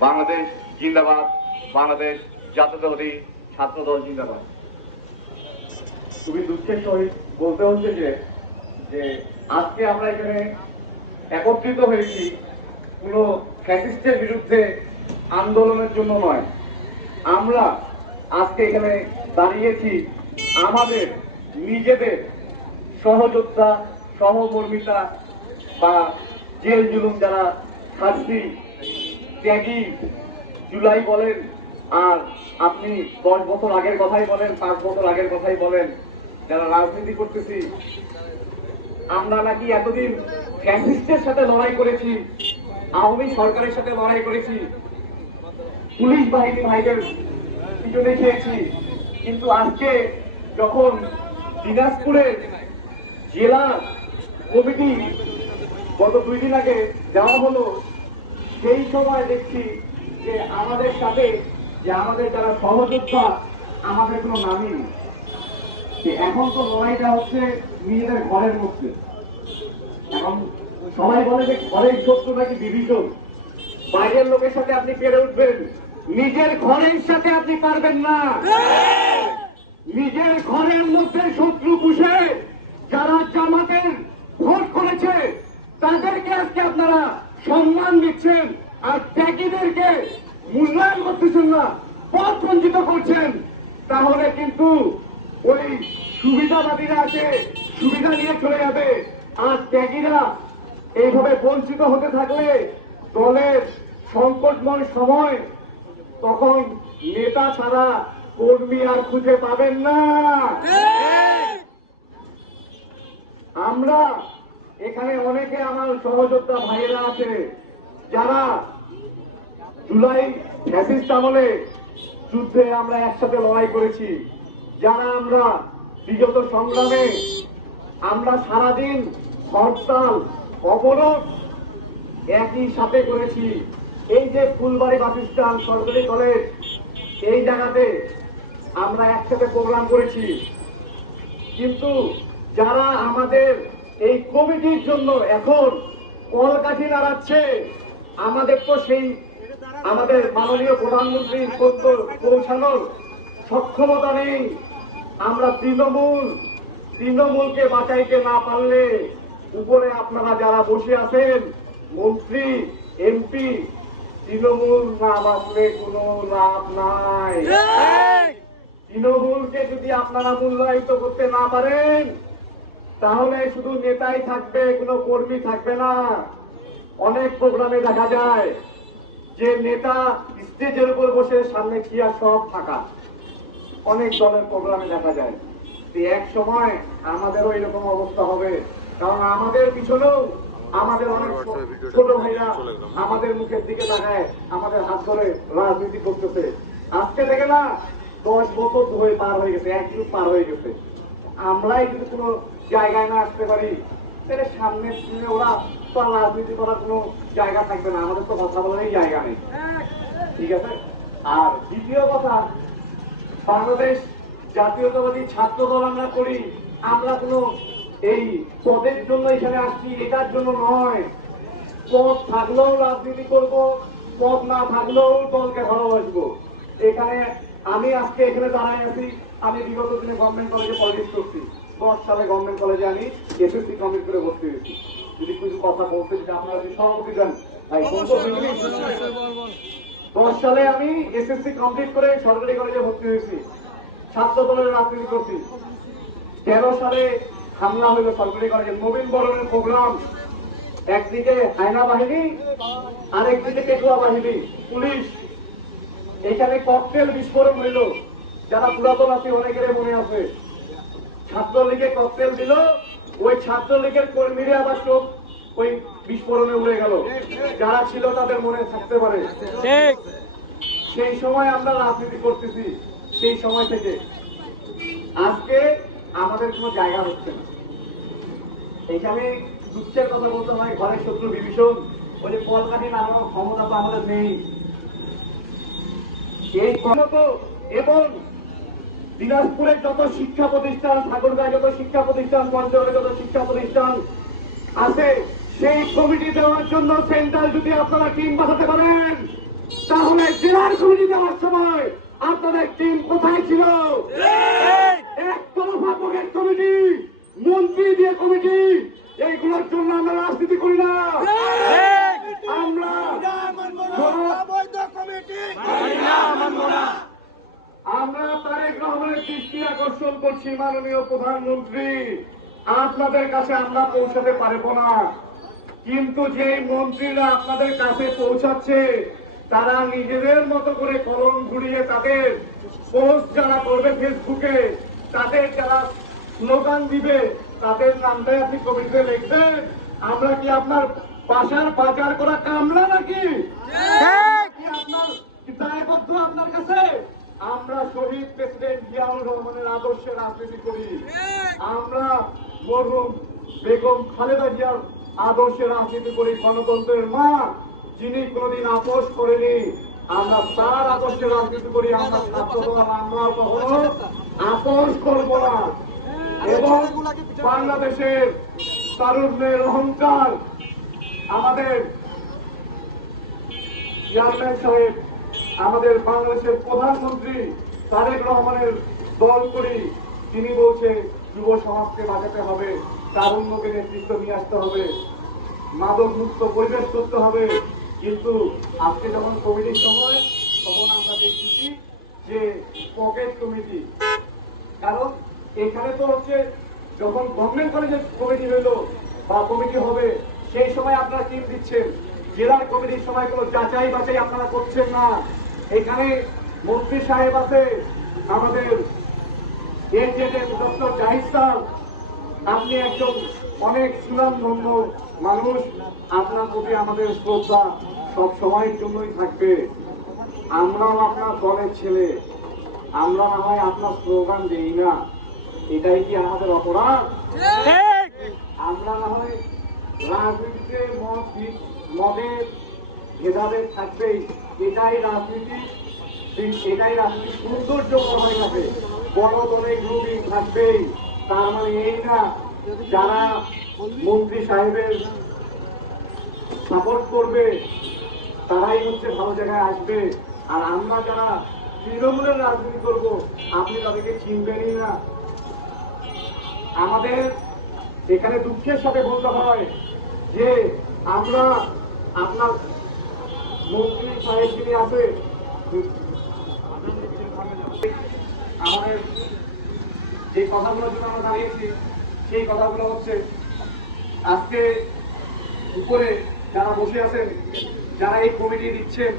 বাংলাদেশ জিন্দাবাদ, বাংলাদেশ জাতীয়তাবাদী ছাত্র দল জিন্দাবাদ। খুবই দুঃখের সহিত বলতে হচ্ছে যে আজকে আমরা এখানে একত্রিত হয়েছি কোনো ফ্যাসিস্টের বিরুদ্ধে আন্দোলনের জন্য নয়। আমরা আজকে এখানে দাঁড়িয়েছি আমাদের নিজেদের সহযোদ্ধা, সহকর্মিতা বা জেল জুলুম যারা শাস্তি ত্যাগী, জুলাই বলেন আর আপনি 10 বছর আগের কথাই বলেন, 5 বছর আগের কথাই বলেন, যারা রাজনীতি করতেছি, আমরা নাকি এতদিন ফ্যাসিস্টের সাথে লড়াই করেছি, আওয়ামী সরকারের সাথে লড়াই করেছি, পুলিশ বাহিনী ভাইদের পিছনে খেয়েছি, কিন্তু আজকে যখন দিনাজপুরের জেলা কমিটি গত 2 দিন আগে দেওয়া হলো, সেই সময় দেখছি যে আমাদের সাথে যে আমাদের যারা সহযোদ্ধা আমাদের কোনো নামই নেই। এখন তো লড়াইটা হচ্ছে নিজেদের ঘরের মধ্যে। এখন সবাই বলে যে ঘরের শত্রু নাকি বিভীষণ, বাইরের লোকের সাথে আপনি পেরে উঠবেন, নিজের ঘরের সাথে আপনি পারবেন না। নিজের ঘরের মধ্যে শত্রু পুষে যারা জামাতের ভোট করেছে তাদেরকে আজকে আপনারা সম্মান দিচ্ছেন, আর ত্যাগীদেরকে মূল্যায়ন করতেছেন না, পথ বঞ্চিত করছেন। তাহলে কিন্তু ওই সুবিধাবাদীরা আছে, সুবিধা নিয়ে চলে যাবে, আর ত্যাগীরা এইভাবে বঞ্চিত হতে থাকলে দলের সংকটময় সময় তখন নেতা ছাড়া কর্মী আর খুঁজে পাবেন না। আমরা এখানে অনেকে আমার সহযোদ্ধা ভাইয়েরা আছে যারা জুলাই ফ্যাসিস্ট আমলে যুদ্ধে আমরা একসাথে লড়াই করেছি, যারা আমরা বিগত সংগ্রামে আমরা সারাদিন হরতাল অবরোধ একই সাথে করেছি। এই যে ফুলবাড়ি বাসস্ট্যান্ড সরকারি কলেজ, এই জায়গাতে আমরা একসাথে প্রোগ্রাম করেছি, কিন্তু যারা আমাদের এই কমিটির জন্য এখন কলকাঠি নাড়াচ্ছে, আমাদের তো সেই আমাদের মাননীয় প্রধানমন্ত্রীর পৌঁছানোর সক্ষমতা নেই। আমরা তৃণমূলকে বাঁচাইতে না পারলে উপরে আপনারা যারা বসে আছেন মন্ত্রী, এমপি, তৃণমূল না বাঁচলে কোনো লাভ নাই। তৃণমূলকে যদি আপনারা মূল্যায়িত করতে না পারেন তাহলে শুধু নেতাই থাকবে, কোনো কর্মী থাকবে না। অনেক প্রোগ্রামে দেখা যায় যে নেতা স্টেজের উপর বসে সামনে চেয়ার সব ফাঁকা, অনেক দলের প্রোগ্রামে দেখা যায়। এক সময় আমাদেরও এরকম অবস্থা হবে, কারণ আমাদের পিছনেও আমাদের অনেক ছোট ভাইরা আমাদের মুখের দিকে তাকায়, আমাদের হাত ধরে রাজনীতি করতেছে। আজকে থেকে না 10 বছর ধরে পার হয়ে গেছে, 1 যুগ পার হয়ে গেছে। আমরাই যদি কোনো জায়গায় না আসতে পারি তাহলে সামনে ওরা তো রাজনীতি করার কোনো জায়গা থাকবে না, আমাদের তো কথা বলারই জায়গা নেই। ঠিক আছে। আর দ্বিতীয় কথা, বাংলাদেশ জাতীয়তাবাদী ছাত্র দল আমরা করি, আমরা কোনো এই পদের জন্য এখানে আসছি এটার জন্য নয়। পদ থাকলেও রাজনীতি করব, পদ না থাকলেও দলকে ভালোবাসবো। এখানে আমি আজকে এখানে দাঁড়ায় আছি, আমি বিগত দিনে গভর্নমেন্ট কলেজে পলিটিক্স করছি। 10 সালে গভর্নমেন্ট কলেজে আমি এসএসসি কমপ্লিট করে ভর্তি হয়েছি। যদি কিছু কথা বলতে আপনারা যদি সভাপতি দেন ভাই, 10 সালে আমি এসএসসি কমপ্লিট করে সরকারি কলেজে ভর্তি হয়েছি, ছাত্র দলের রাজনীতি করছি। 13 সালে হামলা হইল সরকারি কলেজে, নবীন বরণের প্রোগ্রাম, একদিকে হায়না বাহিনী আর একদিকে পেটুয়া বাহিনী, পুলিশ, এখানে ককটেল বিস্ফোরণ হইল। যারা পুরাতন আছে অনেকের মনে আছে, ছাত্রলীগে ককটেল দিল, ওই ছাত্রলীগের কর্মীরা আবার চোখ ওই বিস্ফোরণে উড়ে গেল। যারা ছিল তাদের মনে থাকতে পারে। সেই সময় আমরা রাজনীতি করতেছি, সেই সময় থেকে আজকে আমাদের কোনো জায়গা হচ্ছে না। এখানে দুঃখের কথা বলতে হয়, ঘরের শত্রু বিভীষণ, ওই যে কলকাঠি নামানোর ক্ষমতা তো আমাদের নেই। এই ক্ষমতা এবং দিনাজপুরের যত শিক্ষা প্রতিষ্ঠান, ঠাকুরগাঁয় যত শিক্ষা প্রতিষ্ঠান, পঞ্চগড়ে যত শিক্ষা প্রতিষ্ঠান আছে, সেই কমিটি দেওয়ার জন্য সেন্ট্রাল যদি আপনারা টিম বাঁচাতে পারেন জেলার কমিটি দেওয়ার সময় আপনাদের টিম কোথায় ছিল? একতরফা পকেট কমিটি, মন্ত্রী দিয়ে কমিটি, এইগুলোর জন্য আমরা রাজনীতি করি না। আমরা তারেক রহমানের দৃষ্টি আকর্ষণ করছি, মাননীয় প্রধানমন্ত্রী, আপনাদের কাছে আমরা পৌঁছাতে পারবো না, কিন্তু যে মন্ত্রীরা আপনাদের কাছে পৌঁছাচ্ছে তারা নিজেদের মতো করে কলম ঘুরিয়ে তাদের পোস্ট যারা করবে ফেসবুকে, তাদের যারা স্লোগান দিবে তাদের নামটাই আপনি কমিটিতে লিখবেন। আমরা কি আপনার বাসার বাজার করা কামলা নাকি? আপনার দায়বদ্ধ আপনার কাছে? আমরা শহীদ প্রেসিডেন্ট জিয়াউর রহমানের আদর্শে রাজনীতি করি, আমরা মরহুম বেগম খালেদা জিয়ার আদর্শে রাজনীতি করি, গণতন্ত্রের মা যিনি কোনদিন আপোষ করেনি, আমরা তার আদর্শে রাজনীতি করি। আমরা ছাত্রদল আমরা কখনো আপোষ করব না। এবং বাংলাদেশের তারুণ্যের অহংকার আমাদের চেয়ারম্যান সাহেব, আমাদের বাংলাদেশের প্রধানমন্ত্রী তারেক রহমানের দল করি, তিনি বলছে যুব সমাজকে বাঁচাতে হবে, তারুণ্যকে নেতৃত্ব নিয়ে আসতে হবে, মাদক মুক্ত পরিবেশ করতে হবে। কিন্তু আজকে যখন কমিটির সময় তখন আমরা দেখছি যে পকেট কমিটি, কারণ এখানে তো হচ্ছে যখন গভর্নমেন্ট কলেজের কমিটি হইলো বা কমিটি হবে সেই সময় আপনারা টিম দিচ্ছেন, জেলার কমিটির সময় কোনো যাচাই বাছাই আপনারা করছেন না। এখানে মন্ত্রী সাহেব আছে, আমাদের ডক্টর জাহিদ সাহেব, আপনি একজন অনেক সুনামধন্য মানুষ, আপনার প্রতি আমাদের শ্রদ্ধা সব সময়ের জন্যই থাকবে। আমরাও আপনার দলের ছেলে, আমরা না হয় আপনার স্লোগান দেই না, এটাই কি আমাদের অপরাধ? আমরা না হয় রাজনীতিতে মদের ভেদাভেদ থাকবেই, এটাই রাজনীতি, এটাই রাজনীতি সৌন্দর্য হয়ে যাবে। বড় দলের গ্রুপিং থাকবেই, তার মানে এই না যারা মন্ত্রী সাহেবের সাপোর্ট করবে তারাই হচ্ছে ভালো জায়গায় আসবে, আর আমরা যারা তৃণমূলের রাজনীতি করব আপনি তাদেরকে চিনবেনই না। আমাদের এখানে দুঃখের সাথে বলতে হয় যে আমরা আপনার মন্ত্রী সাহেব যিনি আছে, আমাদের যে কথাগুলোর জন্য আমরা দাঁড়িয়েছি সেই কথাগুলো হচ্ছে আজকে উপরে যারা বসে আছেন, যারা এই কমিটি দিচ্ছেন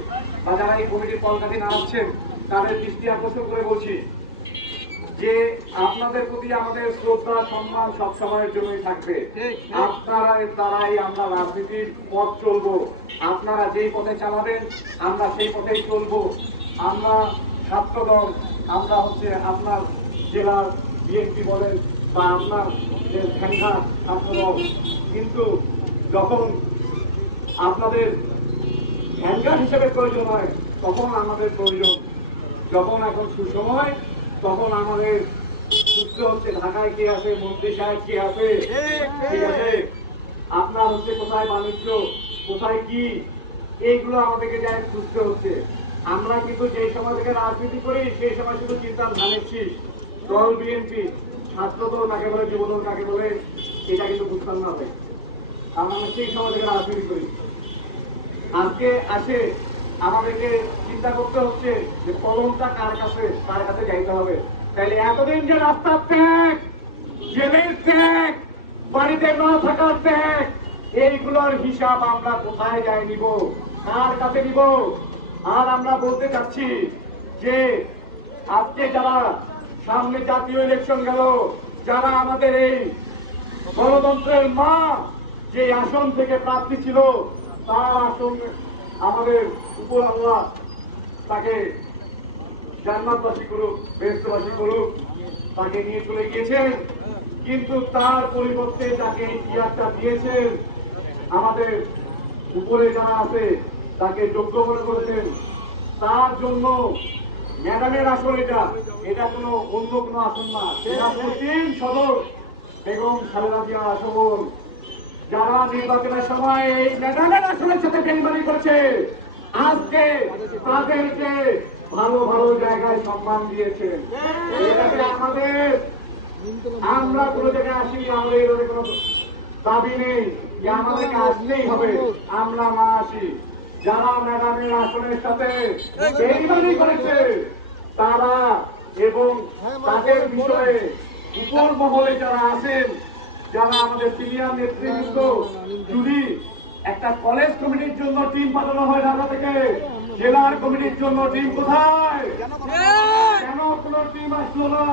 বা যারা এই কমিটির কলকাঠি নাড়াচ্ছেন, তাদের দৃষ্টি আকর্ষণ করে বলছি যে আপনাদের প্রতি আমাদের শ্রদ্ধা সম্মান সব সময়ের জন্যই থাকবে। আপনারা দ্বারাই আমরা রাজনীতির পথ চলবো, আপনারা যেই পথে চালাবেন আমরা সেই পথেই চলবো। আমরা ছাত্রদল, আমরা হচ্ছে আপনার জেলার বিএনপি বলেন বা আপনার যে ঝাঙ্গা ছাত্রদল, কিন্তু যখন আপনাদের ঝাঙ্গা হিসেবে প্রয়োজন হয় তখন আমাদের প্রয়োজন, যখন এখন সুসময় তখন আমাদের সূত্র হচ্ছে ঢাকায় কে আছে, মন্ত্রী সাহেব কে আছে, ঠিক আছে, আপনার হচ্ছে কোথায় বাণিজ্য, কোথায় কি, এইগুলো আমাদেরকে যাই খুঁজতে হচ্ছে। আমরা কিন্তু যে সময় থেকে রাজনীতি করি সেই সময় শুধু চিন্তা ধানের শীষ, দল বিএনপি, ছাত্রদল কাকে বলে, যুবদল কাকে বলে, এটা কিন্তু বুঝতাম না হবে। আমরা সেই সময় থেকে রাজনীতি করি। আজকে আসে আমাদেরকে চিন্তা করতে হচ্ছে যে কলমটা কার কাছে, তার কাছে যাইতে হবে। তাহলে এতদিন যে রাস্তার ত্যাগ, জেলের ত্যাগ, বাড়িতে না থাকার ত্যাগ, এইগুলোর হিসাব আমরা কোথায় যাই নিব, কার কাছে নিব? আর আমরা বলতে চাচ্ছি যে আজকে যারা সামনে জাতীয় ইলেকশন গেল, যারা আমাদের এই গণতন্ত্রের মা যে আসন থেকে প্রার্থী ছিল, তার আসন আমাদের উপর আল্লাহ তাকে জান্নাতবাসী করুক, বেহেশতবাসী করুক, তাকে নিয়ে চলে গিয়েছেন। কিন্তু তার পরিবর্তে যাকে চেয়ারটা দিয়েছেন, আমাদের উপরে যারা আছে তাকে যোগ্য মনে করেছেন, তার জন্য ম্যাডামের আসন এটা কোনো অন্য কোনো আসন না, এটা পশ্চিম সদর বেগম খালেদা জিয়ার আসন। যারা নির্বাচনের সময় এই ম্যাডামের আসনের সাথে বেইমানি করেছে আজকে তাদেরকে ভালো ভালো জায়গায় সম্মান দিয়েছেন। এটাকে আমাদের, আমরা কোনো জায়গায় আসিনি, আমাদের এভাবে কোনো দাবি নেই যে আমাদেরকে আসতেই হবে। আমরা না আসি, যারা ম্যাডামের আসনের সাথে বেইমানি করেছে তারা এবং তাদের বিষয়ে উপর মহলে যারা আছেন, যারা আমাদের সিনিয়র নেতৃবৃন্দ, যদি একটা কলেজ কমিটির জন্য টিম পাঠানো হয় ঢাকা থেকে, জেলার কমিটির জন্য টিম কোথায়? কেন কোনো টিম আসলো না?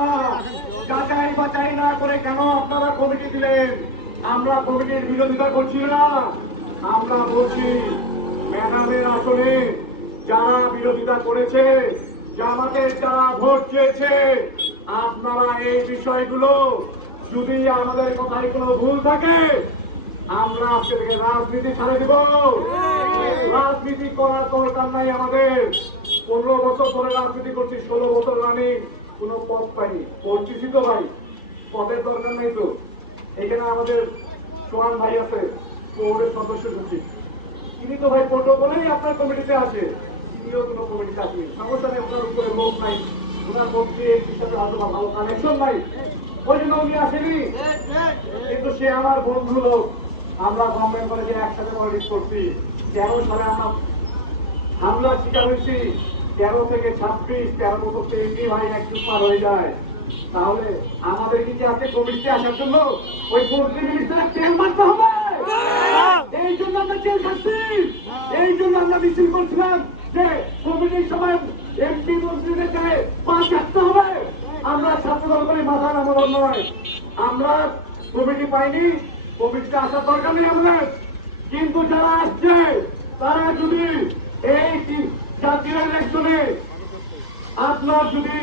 যাচাই বাছাই না করে কেন আপনারা কমিটি দিলেন? আমরা কমিটির বিরোধিতা করছি না, আমরা বলছি ম্যাডামের আসনে যারা বিরোধিতা করেছে, জামাতের যারা ভোট চেয়েছে, আপনারা এই বিষয়গুলো, যদি আমাদের কথায় কোনো ভুল থাকে আমরা আজকে থেকে রাজনীতি ছাড়ে দিব। রাজনীতি করার দরকার নাই আমাদের। 15 বছর ধরে রাজনীতি করছি, 16 বছর রানিং, কোনো পদ পাইনি। পড়ছি তো ভাই, পদের দরকার নেই তো। এখানে আমাদের সোহান ভাই আছে, বোর্ডের সদস্য সচিব, তিনি তো ভাই প্রোটোকলেই আপনার কমিটিতে আসে, তিনিও কোনো কমিটিতে আসেনি। সমস্যা নেই, ওনার উপরে লোক নাই, ওনার মধ্যে এর সাথে হয়তো ভালো কানেকশন নাই, ওই জন্য উনি আসেনি। কিন্তু সে আমার বন্ধু লোক, আমরা গভর্নমেন্ট কলেজে একসাথে পলিটিক্স করছি। 13 সালে আমরা হামলার শিকার হয়েছি, 13 থেকে 26, 13 বছর এমনি ভাই একটু পার হয়ে যায়। তাহলে আমাদের কি আজকে কমিটিতে আসার জন্য ওই মন্ত্রী মিনিস্টার তেল মারতে হবে? এই জন্য আমরা জেল খাচ্ছি, এই জন্য আমরা মিছিল করছিলাম যে কমিটির সময় এমপি মন্ত্রীদেরকে পাশ রাখতে হবে। আমরা ছাত্রদল করে মাথা নামানোর নয়, আমরা কমিটি পাইনি, কমিটিতে আসার দরকার নেই আমাদের। কিন্তু যারা আসছে তারা যদি এই জাতীয় ইলেকশনে আপনার যদি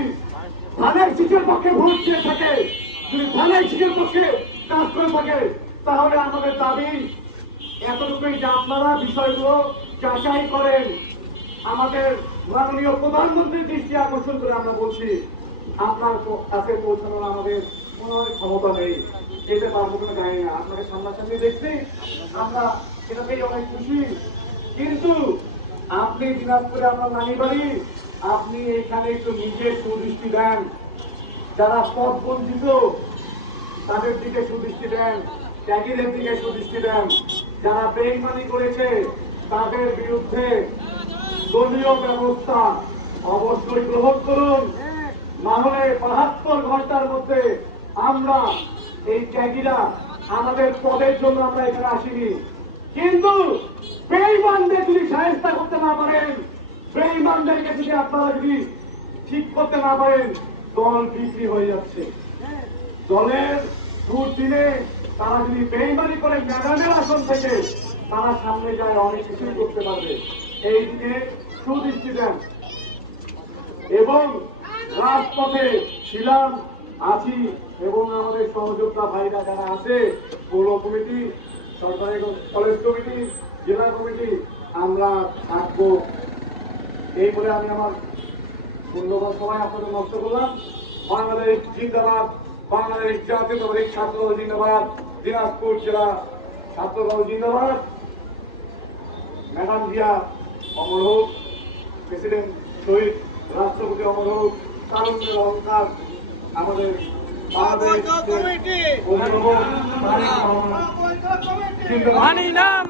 ধানের শীষের পক্ষে ভোট দিয়ে থাকে, যদি ধানের শীষের পক্ষে কাজ করে থাকে, তাহলে আমাদের দাবি এতটুকুই যে আপনারা বিষয়গুলো যাচাই করেন। আমাদের মাননীয় প্রধানমন্ত্রীর দৃষ্টি আকর্ষণ করে আমরা বলছি, আপনার কাছে পৌঁছানোর আমাদের কোনো ক্ষমতা নেই, যেতে পারবো কোনো জানি না। আপনাকে সামনাসামনি দেখছি, আমরা এটাতেই অনেক খুশি। কিন্তু আপনি দিনাজপুরে আপনার নানি বাড়ি, আপনি এখানে একটু নিজের সুদৃষ্টি দেন। যারা পথ বঞ্চিত তাদের দিকে সুদৃষ্টি দেন, ত্যাগীদের দিকে সুদৃষ্টি দেন। যারা বেইমানি করেছে তাদের বিরুদ্ধে দলীয় ব্যবস্থা অবশ্যই গ্রহণ করুন। না হলে 72 ঘন্টার মধ্যে আমরা এই ত্যাগীরা আমাদের পদের জন্য আমরা এখানে আসিনি, কিন্তু বেঈমানদের যদি সাহায্য করতে না পারেন, বেঈমানদেরকে যদি আপনারা যদি ঠিক করতে না পারেন, দল বিক্রি হয়ে যাচ্ছে। দলের দুর্দিনে তারা যদি বেঈমানি করে ম্যাডামের আসন থেকে তারা সামনে যায়, অনেক কিছুই করতে পারবে। এই দিকে সুদৃষ্টি দেন। এবং রাজপথে ছিলাম, আছি, এবং আমাদের সহযোদ্ধা ভাইরা যারা আছে, পৌর কমিটি, সরকারি কলেজ কমিটি, জেলা কমিটি, আমরা থাকবো। এই বলে আমি আমার মূল্যবান সময় আপনাদের নষ্ট করলাম। বাংলাদেশ জিন্দাবাদ, বাংলাদেশ জাতীয়তাবাদী ছাত্রদল জিন্দাবাদ, দিনাজপুর জেলা ছাত্রদল জিন্দাবাদ। ম্যাডাম জিয়া অমর হোক, প্রেসিডেন্ট শহীদ রাষ্ট্রপতি অমর হোক, তারুণ্যের অহংকার আমাদের বাংলাদেশ অভিভাবক জিন্দাবাদ।